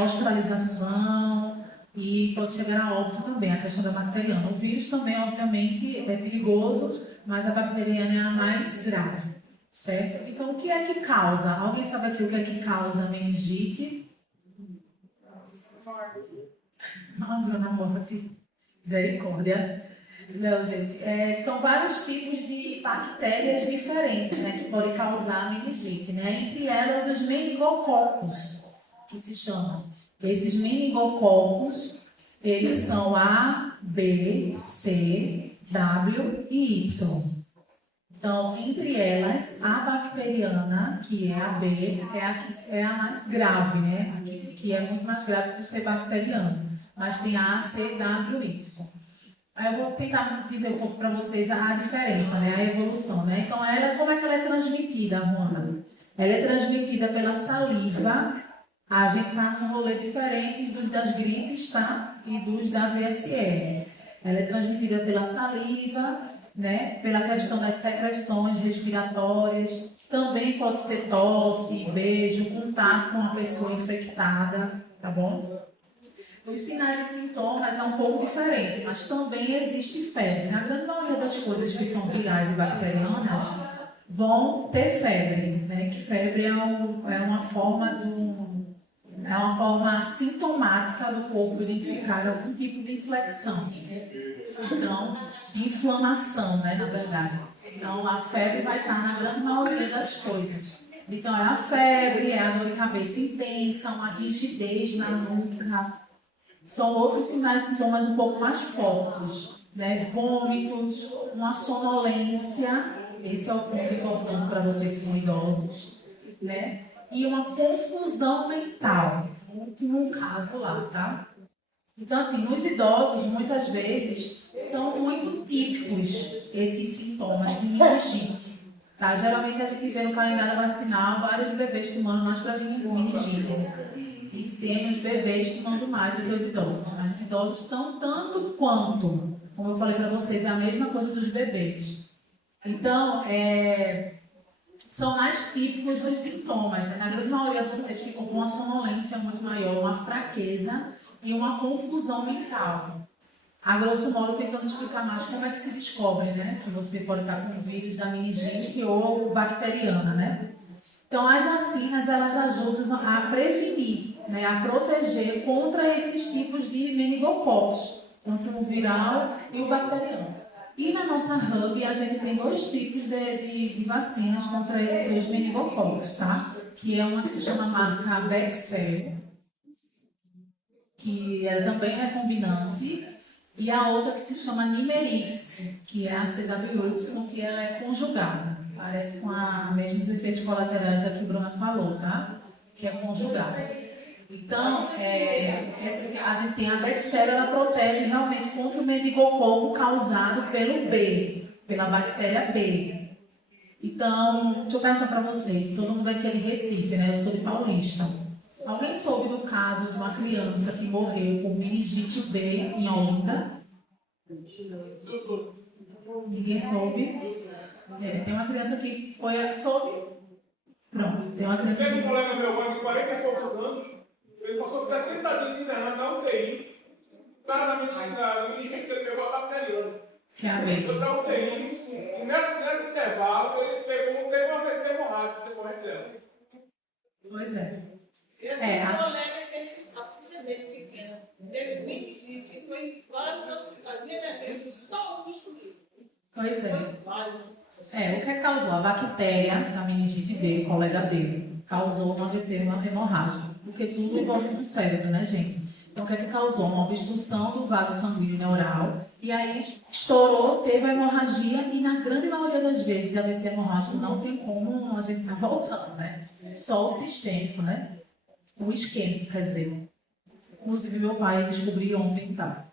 hospitalização, e pode chegar a óbito também, a questão da bacteriana. O vírus também, obviamente, é perigoso, mas a bacteriana é a mais grave, certo? Então, o que é que causa? Alguém sabe aqui o que é que causa a meningite? Bruna morte. Misericórdia. Não, gente. São vários tipos de bactérias diferentes, né, que podem causar a meningite, né? Entre elas, os meningococos, que se chamam. Esses meningococos, eles são A, B, C, W e Y. Então, entre elas, a bacteriana, que é a B, é a mais grave, né? Que é muito mais grave por ser bacteriana. Mas tem A, C, W e Y. Aí eu vou tentar dizer um pouco para vocês a diferença, né? A evolução, né? Então, como é que ela é transmitida, Ruana? Ela é transmitida pela saliva. A gente está num rolê diferente dos das gripes, tá? E dos da VSR. Ela é transmitida pela saliva, né? Pela questão das secreções respiratórias. Também pode ser tosse, beijo, contato com uma pessoa infectada, tá bom? Os sinais e sintomas é um pouco diferente, mas também existe febre. Na grande maioria das coisas que são virais e bacterianas, vão ter febre, né? Que febre é uma forma sintomática do corpo identificar algum tipo de inflexão. Então, de inflamação, né, na verdade. Então, a febre vai estar na grande maioria das coisas. Então, é a febre, é a dor de cabeça intensa, uma rigidez na nuca. São outros sinais e sintomas um pouco mais fortes, né? Vômitos, uma sonolência, esse é o ponto importante para vocês que são idosos, né? E uma confusão mental, o último caso lá, tá? Então, assim, nos idosos, muitas vezes, são muito típicos esses sintomas de meningite, tá? Geralmente a gente vê no calendário vacinal vários bebês tomando mais para meningite, né? E sendo os bebês tomando mais do que os idosos. Mas os idosos estão tanto quanto, como eu falei para vocês, é a mesma coisa dos bebês. Então, são mais típicos os sintomas, né? Na grande maioria vocês ficam com uma sonolência muito maior, uma fraqueza e uma confusão mental. A grosso modo, tentando explicar mais como é que se descobre, né? Que você pode estar com o vírus da meningite ou bacteriana, né? Então, as vacinas, elas ajudam a prevenir, né, a proteger contra esses tipos de meningococos, tanto o viral e o bacteriano. E na nossa hub, a gente tem 2 tipos de vacinas contra esses 2 meningococos, tá? Que é uma que se chama marca Bexsero, que ela também é recombinante, e a outra que se chama Nimerix, que é a CWY, que ela é conjugada. Parece com os mesmos efeitos colaterais da que a Bruna falou, tá? Que é conjugada. Então, a gente tem a Bexsero, ela protege realmente contra o meningococo causado pelo B, pela bactéria B. Então, deixa eu perguntar para vocês, todo mundo aqui é de Recife, né? Eu sou de Paulista. Alguém soube do caso de uma criança que morreu com meningite B em Olinda? Ninguém soube? Tem uma criança que foi... Soube? Pronto, tem uma criança Tem um que... colega meu agora de 40 e poucos anos, ele passou 70 dias internado na UTI, por causa da meningite que ele pegou a bacteriana. Que é a Ele B. foi para UTI, e nesse intervalo ele teve uma AVC hemorrágica decorrente dela. Pois é. Eu tenho um colega que a filha dele pequena teve meningite, foi em vários hospitais de emergência, só um descobriu. Pois Foi é. em vários. O que causou? A bactéria da meningite B, colega dele, causou uma AVC hemorrágica, porque tudo envolve no cérebro, né, gente? Então, o que causou? Uma obstrução do vaso sanguíneo neural, e aí estourou, teve a hemorragia, e na grande maioria das vezes, a AVC hemorrágico não tem como a gente estar voltando, né? Só o sistêmico, né? O isquêmico, quer dizer. Inclusive, meu pai descobriu ontem que tá.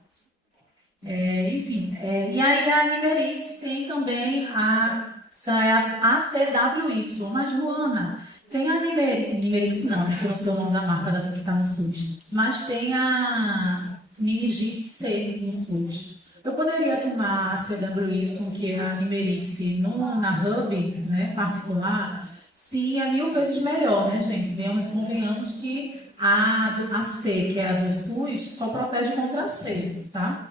E aí a Nimerix tem também a ACWY, mas Luana, tem a Nimerix não, que não sei o nome da marca da que está no SUS, mas tem a meningite C no SUS. Eu poderia tomar a CWY, que é a Nimerix, na hub, né, particular, se é 1000 vezes melhor, né, gente? Convenhamos que a C, que é a do SUS, só protege contra a C, tá?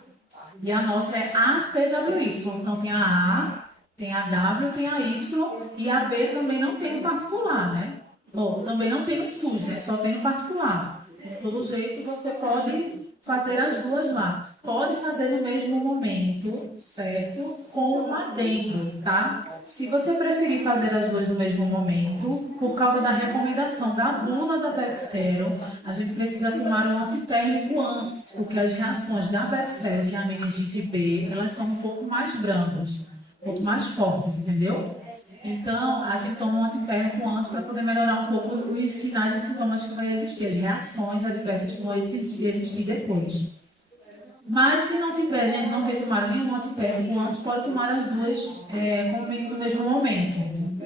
E a nossa é ACWY. Então tem a A, tem a W, tem a Y, e a B também não tem no particular, né? Ou também não tem no SUS, né? Só tem no particular. De todo jeito, você pode fazer as duas lá. Pode fazer no mesmo momento, certo? Com um adendo, tá? Se você preferir fazer as duas no mesmo momento, por causa da recomendação da bula da Bexsero, a gente precisa tomar um antitérmico antes, porque as reações da Bexsero, que é a meningite B, elas são um pouco mais brandas, um pouco mais fortes, entendeu? Então, a gente toma um antitérmico antes para poder melhorar um pouco os sinais e sintomas que vai existir, as reações adversas que vão existir depois. Mas se não ter tomado nenhum antitérmico antes, pode tomar as duas comumente no mesmo momento,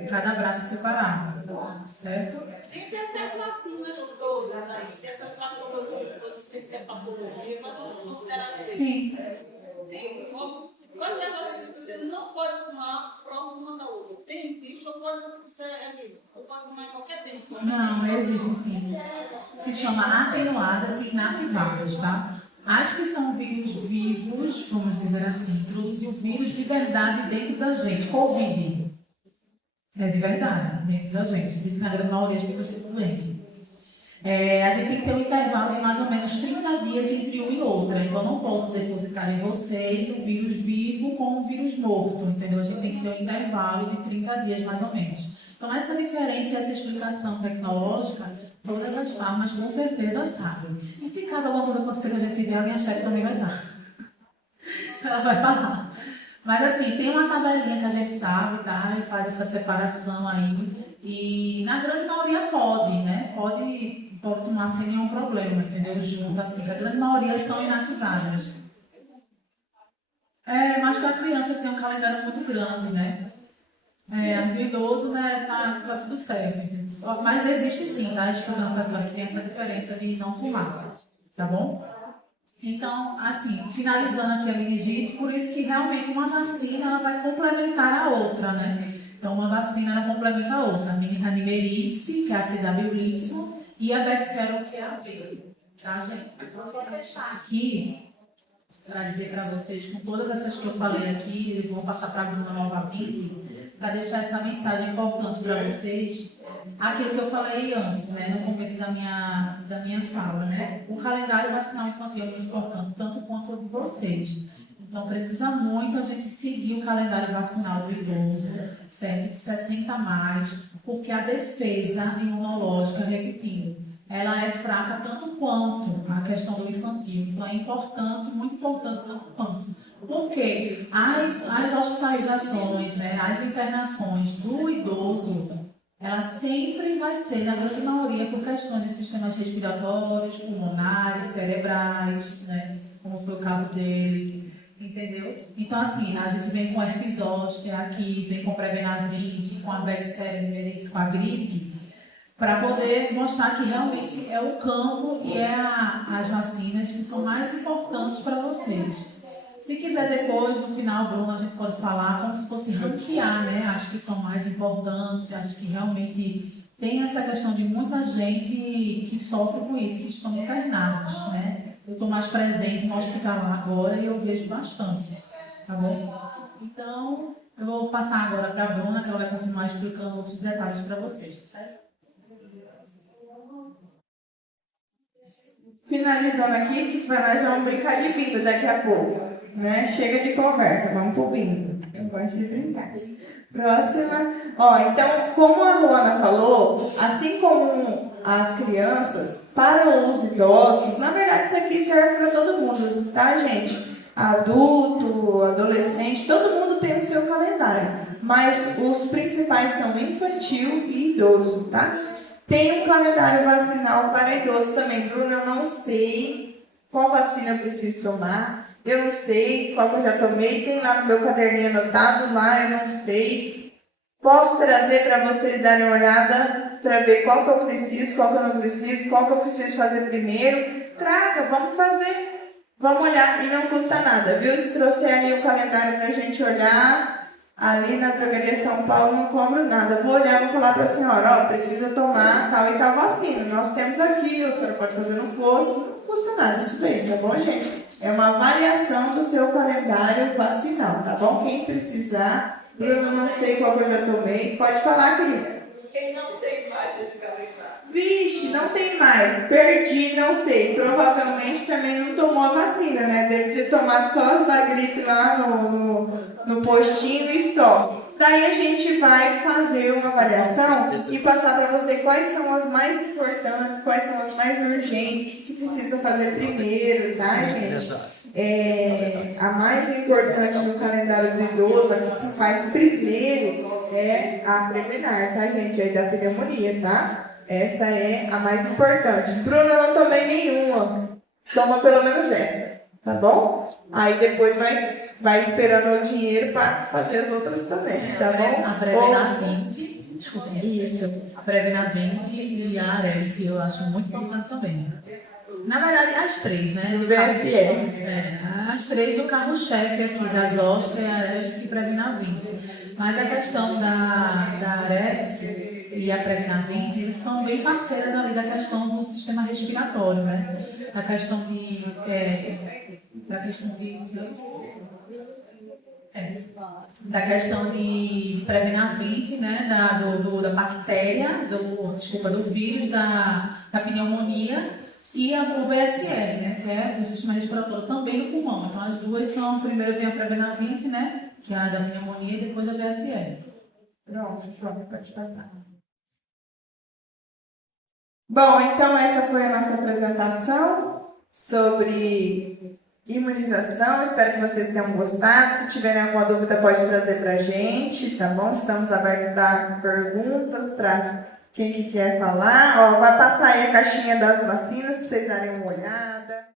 cada braço separado, certo? Tem essas vacinas todas aí, essas patologias, eu não sei se é patologia, mas vamos considerar que Sim. tem quais é a vacina que você não pode tomar próximo uma da outra? Tem, existe, ou pode ser você pode tomar em qualquer tempo? Não, existe sim. Se chama atenuadas e inativadas, tá? As que são vírus vivos, vamos dizer assim, introduzir o vírus de verdade dentro da gente. Covid. É de verdade, dentro da gente. Por isso que na grande maioria as pessoas ficam doentes. A gente tem que ter um intervalo de mais ou menos 30 dias entre uma e outra. Então, eu não posso depositar em vocês o vírus vivo com o vírus morto, entendeu? A gente tem que ter um intervalo de 30 dias mais ou menos. Então, essa diferença e essa explicação tecnológica, todas as farmas com certeza sabem. E se caso alguma coisa acontecer que a gente tiver, a minha chefe também vai dar. Ela vai falar. Mas assim, tem uma tabelinha que a gente sabe, tá? E faz essa separação aí. E na grande maioria pode, né? Pode tomar sem nenhum problema, entendeu? Junto assim, a grande maioria são inativadas. Mas para a criança que tem um calendário muito grande, né? Do idoso, né, tá tudo certo, entendeu? Mas existe sim, tá? Explicando para a senhora que tem essa diferença de não tomar, tá bom? Então, assim, finalizando aqui a meningite, por isso que realmente uma vacina ela vai complementar a outra, né? Então, uma vacina ela complementa a outra. A Nimerix, que é a CWY, e a Bexsero, que é a V. Tá, gente? Então, vou fechar aqui para dizer para vocês, com todas essas que eu falei aqui, eu vou passar para a Bruna novamente, para deixar essa mensagem importante para vocês, aquilo que eu falei antes, né, no começo da minha fala, né? O calendário vacinal infantil é muito importante, tanto quanto o de vocês. Então, precisa muito a gente seguir o calendário vacinal do idoso, certo? De 60 a mais, porque a defesa imunológica, repetindo, ela é fraca tanto quanto a questão do infantil. Então, é importante, muito importante tanto quanto. Porque as hospitalizações, né, as internações do idoso, ela sempre vai ser, na grande maioria, por questões de sistemas respiratórios, pulmonares, cerebrais, né, como foi o caso dele, entendeu? Então, assim, a gente vem com herpes zoster aqui, vem com Prevenavir, com a varicela mimeris, com a gripe, para poder mostrar que realmente é o campo e as vacinas que são mais importantes para vocês. Se quiser depois, no final, Bruno, a gente pode falar como se fosse ranquear, né? Acho que são mais importantes, acho que realmente tem essa questão de muita gente que sofre com isso, que estão internados, né? Eu estou mais presente no hospital agora e eu vejo bastante, tá bom? Então, eu vou passar agora para a Bruna, que ela vai continuar explicando outros detalhes para vocês, tá certo? Finalizando aqui, que nós vamos brincar de bingo daqui a pouco, né? Chega de conversa, vamos pro bingo. Eu gosto de brincar. Próxima. Ó, então, como a Ruana falou, assim como as crianças, para os idosos, na verdade isso aqui serve para todo mundo, tá, gente? Adulto, adolescente, todo mundo tem o seu calendário, mas os principais são infantil e idoso, tá? Tem um calendário vacinal para idoso também. Bruno, eu não sei qual vacina eu preciso tomar. Eu não sei qual que eu já tomei. Tem lá no meu caderninho anotado, lá eu não sei. Posso trazer para vocês darem uma olhada para ver qual que eu preciso, qual que eu não preciso, qual que eu preciso fazer primeiro. Traga, vamos fazer. Vamos olhar e não custa nada, viu? Se trouxer ali o calendário para a gente olhar... Ali na Drogaria São Paulo não cobro nada. Vou olhar e vou falar para a senhora, ó, precisa tomar tal e tal vacina. Nós temos aqui, a senhora pode fazer no posto, não custa nada isso daí, tá bom, gente? É uma avaliação do seu calendário vacinal, tá bom? Quem precisar, eu não sei qual que eu já tomei, pode falar, querida. Quem não tem mais esse calendário? Vixe, não tem mais, perdi, não sei. Provavelmente também não tomou a vacina, né? Deve ter tomado só as da gripe lá no postinho e só. Daí a gente vai fazer uma avaliação e passar para você quais são as mais importantes, quais são as mais urgentes, o que precisa fazer primeiro, tá, gente? A mais importante no calendário do idoso, a que se faz primeiro, é a Prevenar, tá, gente? É da pneumonia, tá? Essa é a mais importante. Bruna, eu não tomei nenhuma. Toma pelo menos essa, tá bom? Aí depois vai esperando o dinheiro para fazer as outras também, tá bom? A Prevenar 20, desculpa. Isso. A Prevenar 20 e a Ares, que eu acho muito importante também. Na verdade, as três, né? Do VSE. As três do carro-chefe aqui, da Zoster, a Ares e Prevenar 20. Mas a questão da Ares e a Prevenar 20, eles são bem parceiras ali da questão do sistema respiratório, né? Da questão de da questão de Prevenar 20, né? Da bactéria, do vírus, da pneumonia. E o VSR, né, que é do sistema respiratório, também do pulmão. Então, as duas são, primeiro vem a Prevenar 20, né, que é a da pneumonia, e depois a VSR. Pronto, João, pode passar. Bom, então essa foi a nossa apresentação sobre imunização. Espero que vocês tenham gostado. Se tiverem alguma dúvida, pode trazer para a gente, tá bom? Estamos abertos para perguntas, para... Quem que quer falar, ó, vai passar aí a caixinha das vacinas para vocês darem uma olhada.